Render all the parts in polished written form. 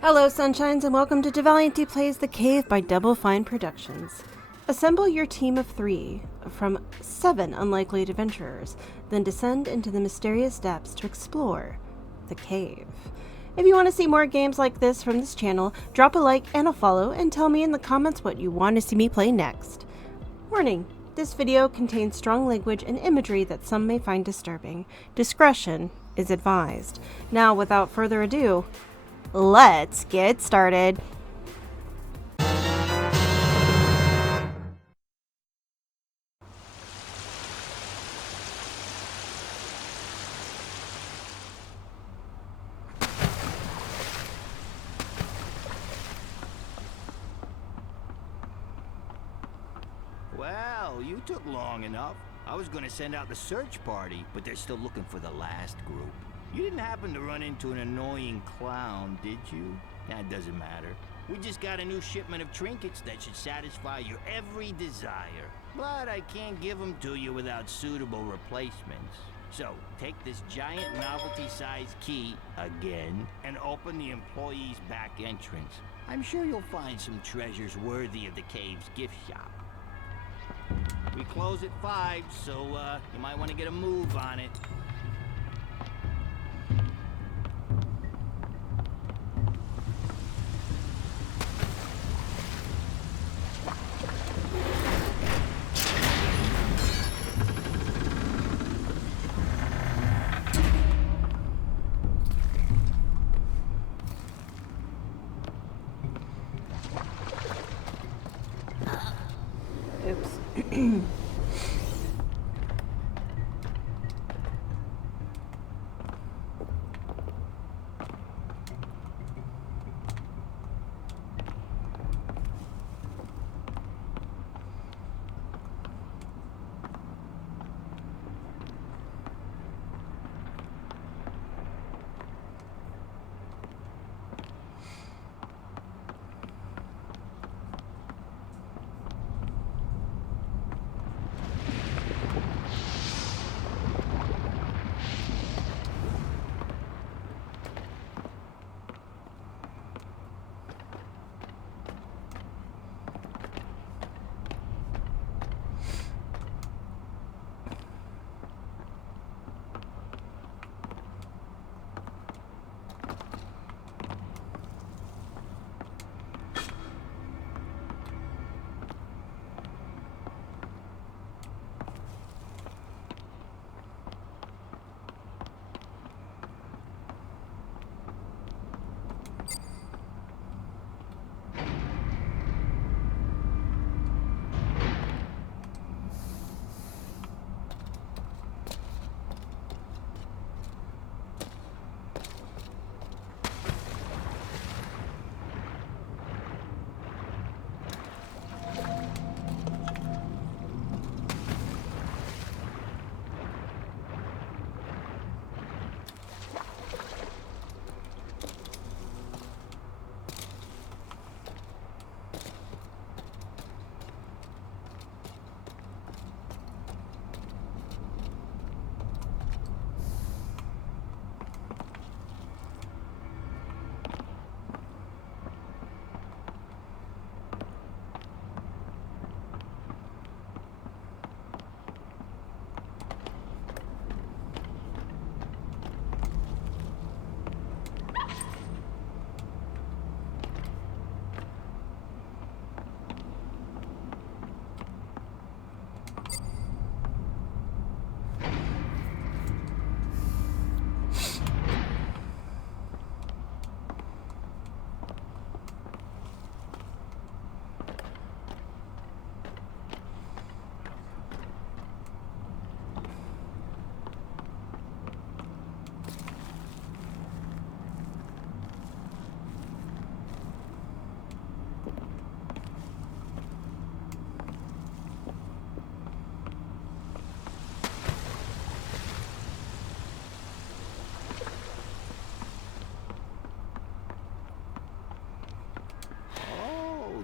Hello, Sunshines, and welcome to deValiante Plays The Cave by Double Fine Productions. Assemble your team of 3 from 7 unlikely adventurers, then descend into the mysterious depths to explore the cave. If you want to see more games like this from this channel, drop a like and a follow, and tell me in the comments what you want to see me play next. Warning: this video contains strong language and imagery that some may find disturbing. Discretion is advised. Now, without further ado, let's get started. Well, you took long enough. I was gonna send out the search party, but they're still looking for the last group. You didn't happen to run into an annoying clown, did you? That doesn't matter. We just got a new shipment of trinkets that should satisfy your every desire. But I can't give them to you without suitable replacements. So, take this giant novelty-sized key, again, and open the employee's back entrance. I'm sure you'll find some treasures worthy of the cave's gift shop. We close at 5, so you might want to get a move on it. Oops.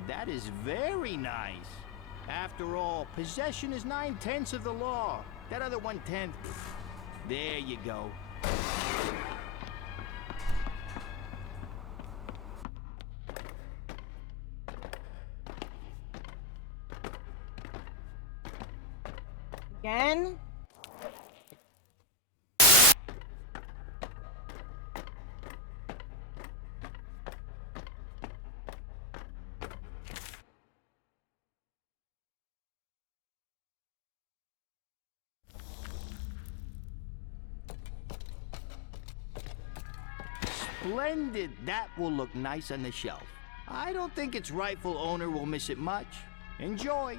That is very nice. After all, possession is 9/10 of the law. That other 1/10, there you go. Again? Splendid. That will look nice on the shelf. I don't think its rightful owner will miss it much. Enjoy.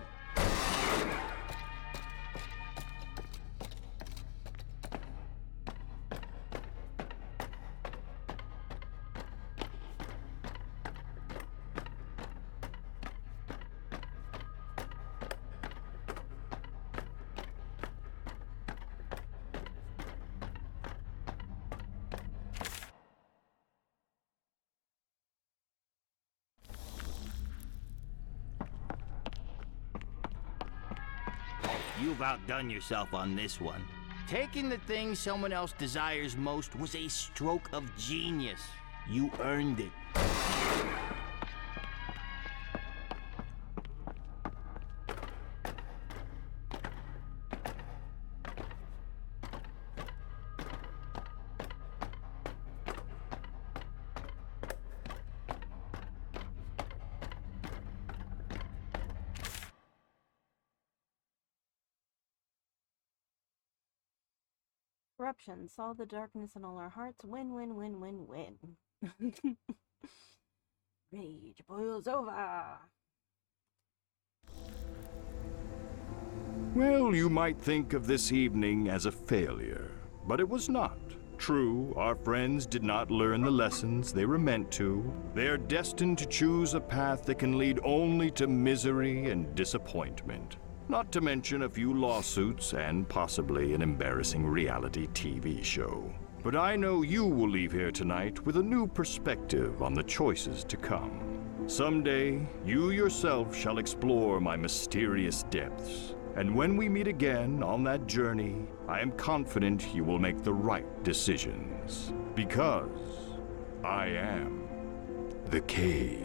You've outdone yourself on this one. Taking the thing someone else desires most was a stroke of genius. You earned it. Corruption. Solve the darkness in all our hearts. Win, win, win, win, win. Rage boils over. Well, you might think of this evening as a failure, but it was not. True, our friends did not learn the lessons they were meant to. They are destined to choose a path that can lead only to misery and disappointment. Not to mention a few lawsuits and possibly an embarrassing reality TV show. But I know you will leave here tonight with a new perspective on the choices to come. Someday, you yourself shall explore my mysterious depths. And when we meet again on that journey, I am confident you will make the right decisions. Because I am the Cave.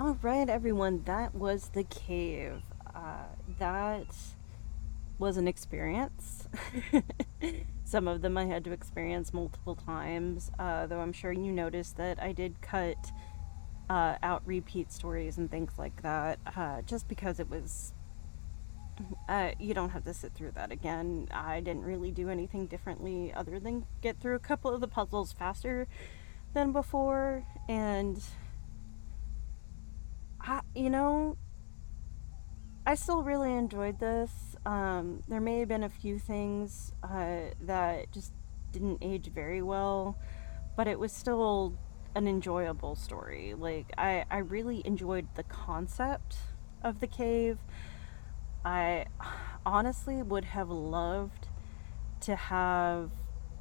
All right, everyone, that was The Cave. That was an experience. Some of them I had to experience multiple times, though I'm sure you noticed that I did cut out repeat stories and things like that, just because it was. You don't have to sit through that again. I didn't really do anything differently other than get through a couple of the puzzles faster than before, and you know, I still really enjoyed this. There may have been a few things that just didn't age very well, but it was still an enjoyable story. Like, I really enjoyed the concept of the cave. I honestly would have loved to have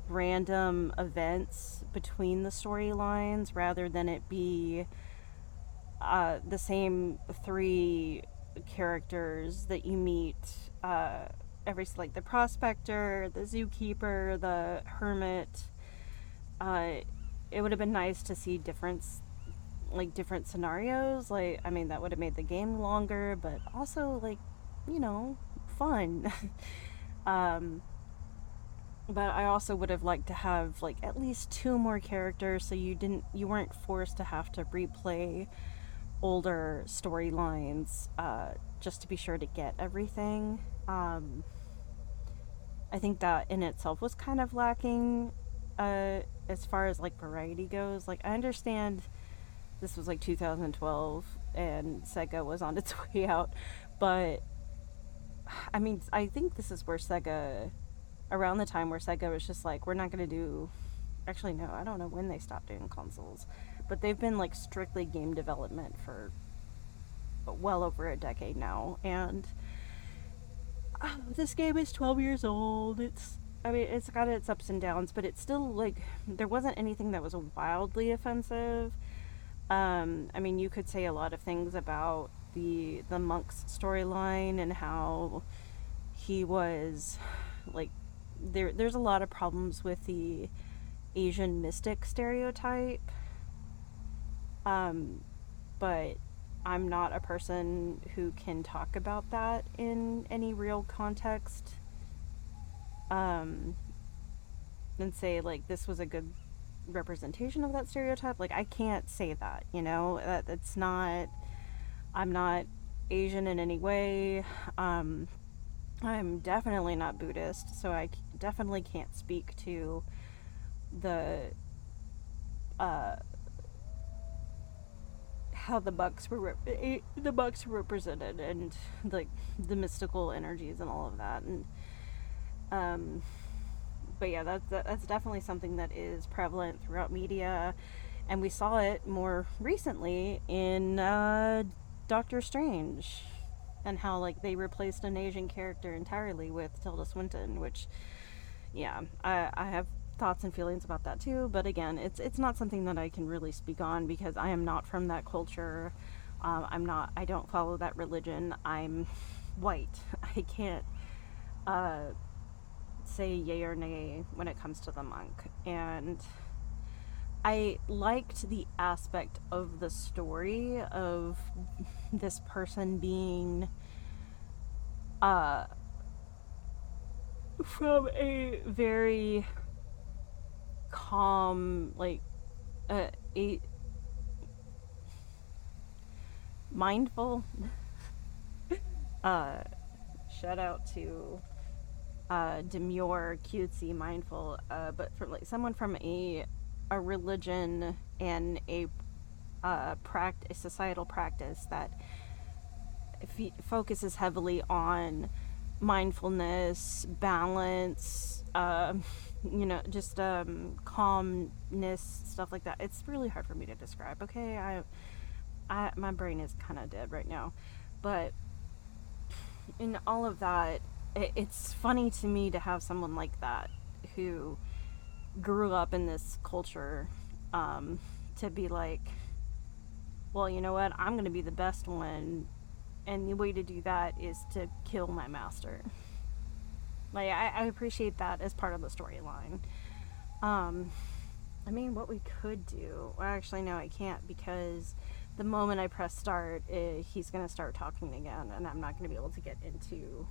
random events between the storylines rather than it be the same three characters that you meet like the prospector, the zookeeper, the hermit. Uh, it would have been nice to see different scenarios. Like, I mean, that would have made the game longer, but also, like, you know, fun. um, but I also would have liked to have like at least two more characters, so you weren't forced to have to replay older storylines just to be sure to get everything. I think that in itself was kind of lacking as far as like variety goes. Like, I understand this was like 2012 and Sega was on its way out, but I mean, I think this is where Sega, around the time where Sega was just like, we're not going to do. Actually, no, I don't know when they stopped doing consoles, but they've been like strictly game development for well over a decade now, and this game is 12 years old. I mean, it's got its ups and downs, but it's still like there wasn't anything that was wildly offensive. I mean, you could say a lot of things about the monk's storyline and how he was like there's a lot of problems with the Asian mystic stereotype. But I'm not a person who can talk about that in any real context. Um, and say like this was a good representation of that stereotype. Like, I can't say that, you know. That's not. I'm not Asian in any way. I'm definitely not Buddhist, so I definitely can't speak to the uh, how the bucks were represented, and like the mystical energies and all of that. And but yeah, that's definitely something that is prevalent throughout media, and we saw it more recently in Doctor Strange, and how like they replaced an Asian character entirely with Tilda Swinton, which yeah, I have thoughts and feelings about that too. But again, it's not something that I can really speak on because I am not from that culture. I don't follow that religion. I'm white. I can't say yay or nay when it comes to the monk. And I liked the aspect of the story of this person being uh, from a very calm, like, a mindful. uh, Shout out to demure, cutesy, mindful, but from like someone from a religion and a a societal practice that focuses heavily on mindfulness, balance, just calmness, stuff like that. It's really hard for me to describe. Okay, my brain is kind of dead right now, but in all of that, it's funny to me to have someone like that who grew up in this culture, to be like, well, you know what, I'm going to be the best one, and the way to do that is to kill my master. Like, I appreciate that as part of the storyline. I mean, what we could do, well, actually no, I can't, because the moment I press start, he's gonna start talking again, and I'm not gonna be able to get into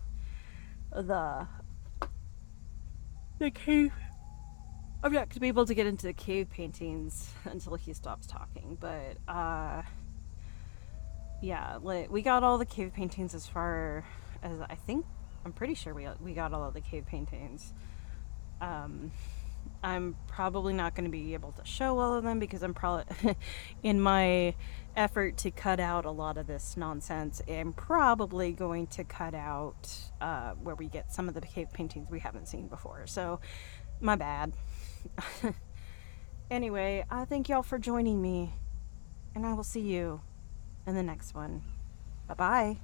the cave. I'm not gonna be able to get into the cave paintings until he stops talking. But yeah, like, we got all the cave paintings as far as I'm pretty sure we got all of the cave paintings. I'm probably not going to be able to show all of them because I'm probably, in my effort to cut out a lot of this nonsense, I'm probably going to cut out where we get some of the cave paintings we haven't seen before. So, my bad. Anyway, I thank y'all for joining me, and I will see you in the next one. Bye bye.